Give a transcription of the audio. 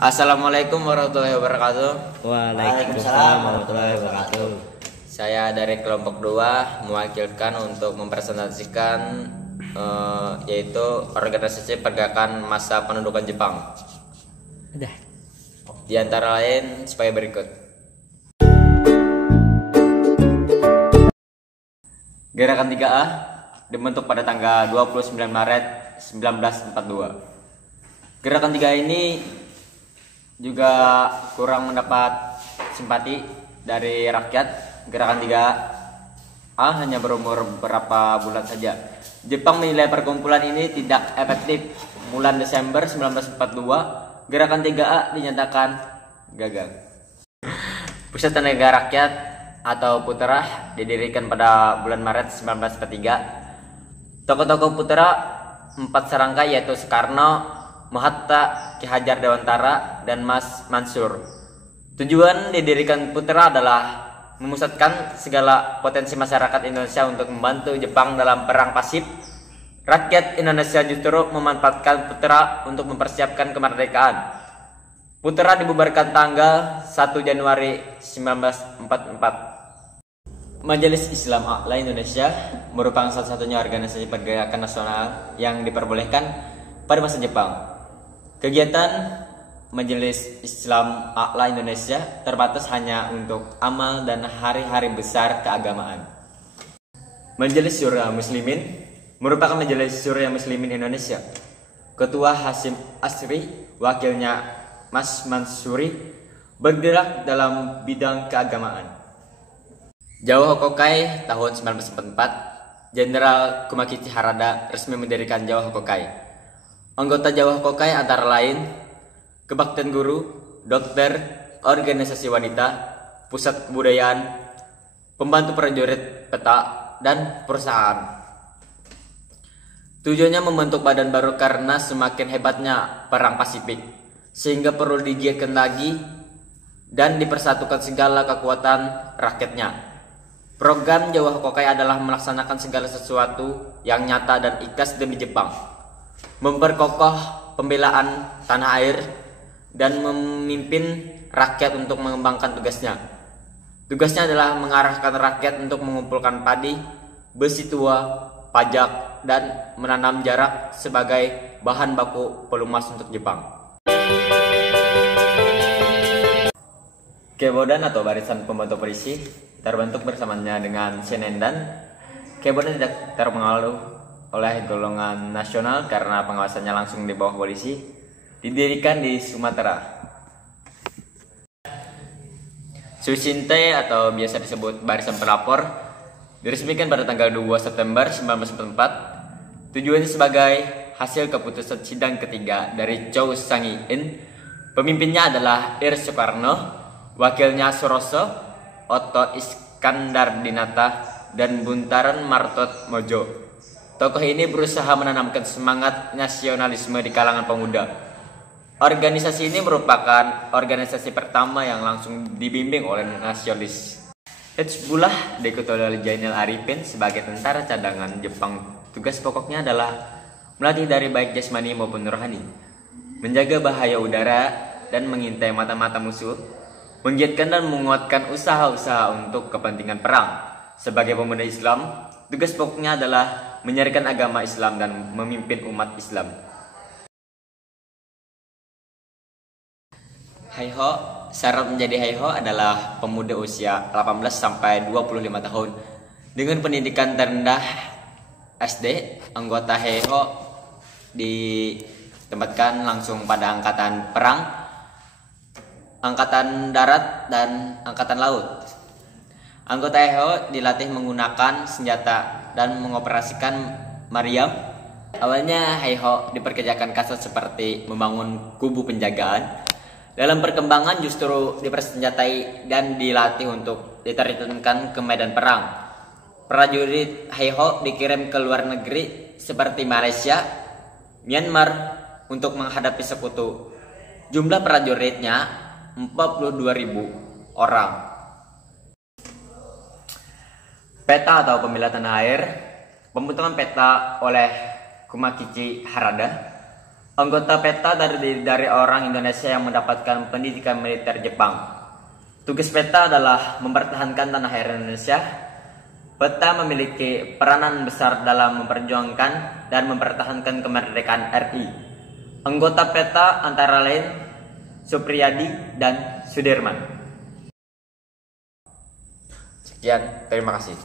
Assalamualaikum warahmatullahi wabarakatuh. Waalaikumsalam warahmatullahi wabarakatuh. Saya dari kelompok 2 mewakilkan untuk mempresentasikan yaitu organisasi pergerakan masa pendudukan Jepang. Udah. Di antara lain sebagai berikut. Gerakan 3A dibentuk pada tanggal 29 Maret 1942. Gerakan 3 ini juga kurang mendapat simpati dari rakyat. Gerakan 3A hanya berumur beberapa bulan saja. Jepang menilai perkumpulan ini tidak efektif. Bulan Desember 1942, gerakan 3A dinyatakan gagal. Pusat Tenaga Rakyat atau Putra didirikan pada bulan Maret 1943. Tokoh-tokoh Putra 4 serangkai yaitu Soekarno, Mohatta, Ki Hajar Dewantara, dan Mas Mansur. Tujuan didirikan Putra adalah memusatkan segala potensi masyarakat Indonesia untuk membantu Jepang dalam perang pasif. Rakyat Indonesia justru memanfaatkan Putra untuk mempersiapkan kemerdekaan. Putra dibubarkan tanggal 1 Januari 1944. Majelis Islam A'la Indonesia merupakan satu-satunya organisasi pergerakan nasional yang diperbolehkan pada masa Jepang. Kegiatan Majelis Islam A'la Indonesia terbatas hanya untuk amal dan hari-hari besar keagamaan. Majelis Syura Muslimin merupakan Majelis Syura Muslimin Indonesia. Ketua Hasyim Asri, wakilnya Mas Mansuri, bergerak dalam bidang keagamaan. Jawa Hokokai tahun 1944, Jenderal Kumakichi Harada resmi mendirikan Jawa Hokokai. Anggota Jawa Hokokai antara lain Kebaktian Guru, Dokter, Organisasi Wanita, Pusat Kebudayaan, Pembantu Prajurit Peta, dan Perusahaan. Tujuannya membentuk badan baru karena semakin hebatnya perang Pasifik, sehingga perlu digiatkan lagi dan dipersatukan segala kekuatan rakyatnya. Program Jawa Hokokai adalah melaksanakan segala sesuatu yang nyata dan ikhlas demi Jepang, memperkokoh pembelaan tanah air, dan memimpin rakyat untuk mengembangkan tugasnya. Tugasnya adalah mengarahkan rakyat untuk mengumpulkan padi, besi tua, pajak, dan menanam jarak sebagai bahan baku pelumas untuk Jepang. Kebodan atau Barisan Pembantu Polisi terbentuk bersamanya dengan Senendan. Kebodan tidak terpengaruh oleh golongan nasional karena pengawasannya langsung di bawah polisi. Didirikan di Sumatera. Sushinte atau biasa disebut Barisan Pelapor diresmikan pada tanggal 2 September 1944. Tujuannya sebagai hasil keputusan sidang ketiga dari Chow Sang-in. Pemimpinnya adalah Ir Soekarno, wakilnya Suroso, Otto Iskandar Dinata, dan Buntaran Martot Mojo. Tokoh ini berusaha menanamkan semangat nasionalisme di kalangan pemuda. Organisasi ini merupakan organisasi pertama yang langsung dibimbing oleh nasionalis. Hizbullah diikuti oleh Zainal Arifin sebagai tentara cadangan Jepang. Tugas pokoknya adalah melatih dari baik jasmani maupun rohani, menjaga bahaya udara dan mengintai mata-mata musuh, menggiatkan dan menguatkan usaha-usaha untuk kepentingan perang. Sebagai pemuda Islam, tugas pokoknya adalah menyiarkan agama Islam dan memimpin umat Islam. Heiho, syarat menjadi Heiho adalah pemuda usia 18 sampai 25 tahun dengan pendidikan terendah SD. Anggota Heiho ditempatkan langsung pada angkatan perang, angkatan darat, dan angkatan laut. Anggota Heiho dilatih menggunakan senjata dan mengoperasikan meriam. Awalnya Heiho diperkerjakan kasus seperti membangun kubu penjagaan. Dalam perkembangan justru dipersenjatai dan dilatih untuk diterjunkan ke medan perang. Prajurit Heiho dikirim ke luar negeri seperti Malaysia, Myanmar untuk menghadapi sekutu. Jumlah prajuritnya 42.000 orang. Peta atau Pembela Tanah Air, pembentukan peta oleh Kumakichi Harada. Anggota PETA dari orang Indonesia yang mendapatkan pendidikan militer Jepang. Tugas PETA adalah mempertahankan tanah air Indonesia. PETA memiliki peranan besar dalam memperjuangkan dan mempertahankan kemerdekaan RI. Anggota PETA antara lain Supriyadi dan Sudirman. Sekian, terima kasih.